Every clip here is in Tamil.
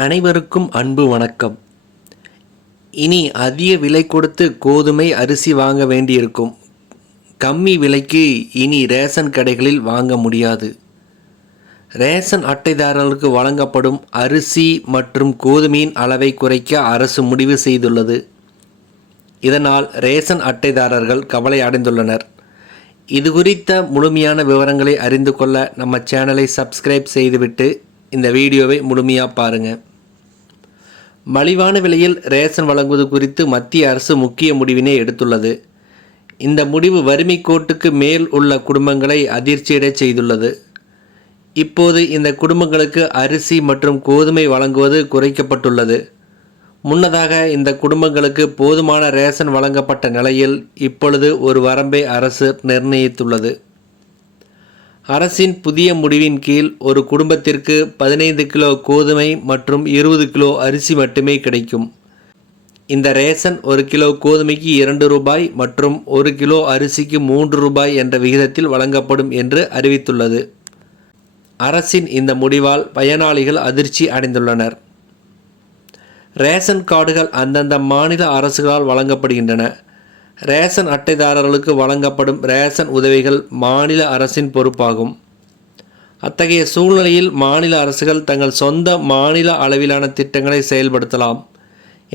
அனைவருக்கும் அன்பு வணக்கம். இனி அதிக விலை கொடுத்து கோதுமை அரிசி வாங்க வேண்டியிருக்கும். கம்மி விலைக்கு இனி ரேஷன் கடைகளில் வாங்க முடியாது. ரேஷன் அட்டைதாரர்களுக்கு வழங்கப்படும் அரிசி மற்றும் கோதுமையின் அளவை குறைக்க அரசு முடிவு செய்துள்ளது. இதனால் ரேஷன் அட்டைதாரர்கள் கவலை அடைந்துள்ளனர். இது குறித்த முழுமையான விவரங்களை அறிந்து கொள்ள நம்ம சேனலை சப்ஸ்கிரைப் செய்துவிட்டு இந்த வீடியோவை முழுமையாக பாருங்கள். மலிவான விலையில் ரேஷன் வழங்குவது குறித்து மத்திய அரசு முக்கிய முடிவினை எடுத்துள்ளது. இந்த முடிவு வறுமை கோட்டுக்கு மேல் உள்ள குடும்பங்களை அதிர்ச்சியடை செய்துள்ளது. இப்போது இந்த குடும்பங்களுக்கு அரிசி மற்றும் கோதுமை வழங்குவது குறைக்கப்பட்டுள்ளது. முன்னதாக இந்த குடும்பங்களுக்கு போதுமான ரேஷன் வழங்கப்பட்ட நிலையில் இப்பொழுது ஒரு வரம்பை அரசு நிர்ணயித்துள்ளது. அரசின் புதிய முடிவின் கீழ் ஒரு குடும்பத்திற்கு 15 கிலோ கோதுமை மற்றும் 20 கிலோ அரிசி மட்டுமே கிடைக்கும். இந்த ரேஷன் 1 கிலோ கோதுமைக்கு 2 ரூபாய் மற்றும் 1 கிலோ அரிசிக்கு 3 ரூபாய் என்ற விகிதத்தில் வழங்கப்படும் என்று அறிவித்துள்ளது. அரசின் இந்த முடிவால் பயனாளிகள் அதிர்ச்சி அடைந்துள்ளனர். ரேஷன் கார்டுகள் அந்தந்த மாநில அரசுகளால் வழங்கப்படுகின்றன. ரேஷன் அட்டைதாரர்களுக்கு வழங்கப்படும் ரேஷன் உதவிகள் மாநில அரசின் பொறுப்பாகும். அத்தகைய சூழ்நிலையில் மாநில அரசுகள் தங்கள் சொந்த மாநில அளவிலான திட்டங்களை செயல்படுத்தலாம்.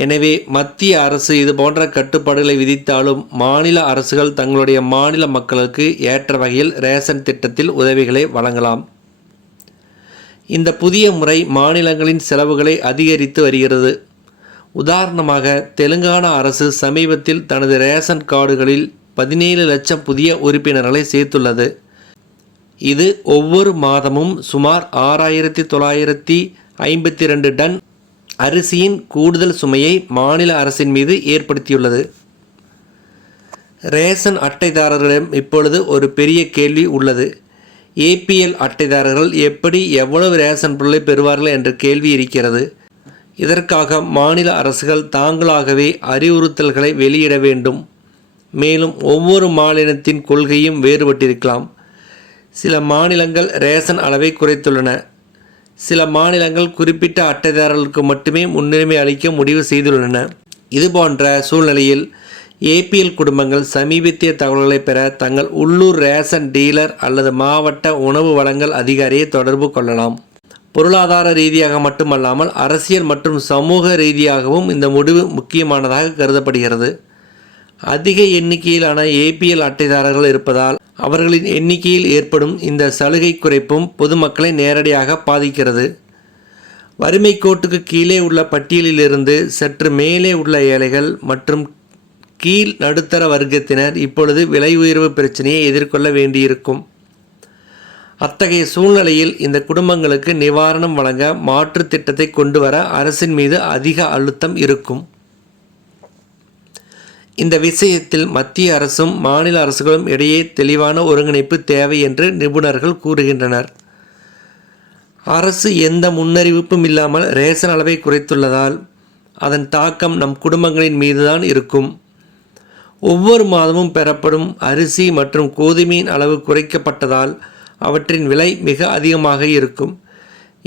எனவே மத்திய அரசு இதுபோன்ற கட்டுப்பாடுகளை விதித்தாலும் மாநில அரசுகள் தங்களுடைய மாநில மக்களுக்கு ஏற்ற வகையில் ரேஷன் திட்டத்தில் உதவிகளை வழங்கலாம். இந்த புதிய முறை மாநிலங்களின் செலவுகளை அதிகரித்து வருகிறது. உதாரணமாக தெலுங்கானா அரசு சமீபத்தில் தனது ரேஷன் கார்டுகளில் 17 லட்சம் புதிய உறுப்பினர்களை சேர்த்துள்ளது. இது ஒவ்வொரு மாதமும் சுமார் 6952 டன் அரிசியின் கூடுதல் சுமையை மாநில அரசின் மீது ஏற்படுத்தியுள்ளது. ரேஷன் அட்டைதாரர்களிடம் இப்பொழுது ஒரு பெரிய கேள்வி உள்ளது. ஏபிஎல் அட்டைதாரர்கள் எப்படி எவ்வளவு ரேஷன் பொருளை பெறுவார்கள் என்ற கேள்வி இருக்கிறது. இதற்காக மாநில அரசுகள் தாங்களாகவே அறிவுறுத்தல்களை வெளியிட வேண்டும். மேலும் ஒவ்வொரு மாநிலத்தின் கொள்கையும் வேறுபட்டிருக்கலாம். சில மாநிலங்கள் ரேஷன் அளவை குறைத்துள்ளன. சில மாநிலங்கள் குறிப்பிட்ட அட்டைதாரர்களுக்கு மட்டுமே முன்னுரிமை அளிக்க முடிவு செய்துள்ளன. இதுபோன்ற சூழ்நிலையில் ஏபிஎல் குடும்பங்கள் சமீபத்திய தகவல்களை பெற தங்கள் உள்ளூர் ரேஷன் டீலர் அல்லது மாவட்ட உணவு வழங்கல் அதிகாரியை தொடர்பு கொள்ளலாம். பொருளாதார ரீதியாக மட்டுமல்லாமல் அரசியல் மற்றும் சமூக ரீதியாகவும் இந்த முடிவு முக்கியமானதாக கருதப்படுகிறது. அதிக எண்ணிக்கையிலான ஏபிஎல் அட்டைதாரர்கள் இருப்பதால் அவர்களின் எண்ணிக்கையில் ஏற்படும் இந்த சலுகை குறைப்பும் பொதுமக்களை நேரடியாக பாதிக்கிறது. வறுமை கோட்டுக்கு கீழே உள்ள பட்டியலிலிருந்து சற்று மேலே உள்ள ஏழைகள் மற்றும் கீழ் நடுத்தர வர்க்கத்தினர் இப்பொழுது விலை உயர்வு பிரச்சனையை எதிர்கொள்ள வேண்டியிருக்கும். அத்தகைய சூழ்நிலையில் இந்த குடும்பங்களுக்கு நிவாரணம் வழங்க மாற்று திட்டத்தை கொண்டு வர அரசின் மீது அதிக அழுத்தம் இருக்கும். இந்த விஷயத்தில் மத்திய அரசும் மாநில அரசுகளும் இடையே தெளிவான ஒருங்கிணைப்பு தேவை என்று நிபுணர்கள் கூறுகின்றனர். அரசு எந்த முன்னறிவிப்பும் இல்லாமல் ரேஷன் அளவை குறைத்துள்ளதால் அதன் தாக்கம் நம் குடும்பங்களின் மீதுதான் இருக்கும். ஒவ்வொரு மாதமும் பெறப்படும் அரிசி மற்றும் கோதுமையின் அளவு குறைக்கப்பட்டதால் அவற்றின் விலை மிக அதிகமாக இருக்கும்.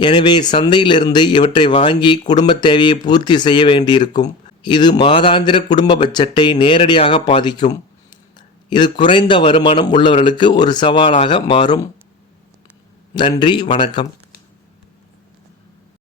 எனவே சந்தையிலிருந்து இவற்றை வாங்கி குடும்ப தேவையை பூர்த்தி செய்ய வேண்டியிருக்கும். இது மாதாந்திர குடும்ப பட்ஜெட்டை நேரடியாக பாதிக்கும். இது குறைந்த வருமானம் உள்ளவர்களுக்கு ஒரு சவாலாக மாறும். நன்றி, வணக்கம்.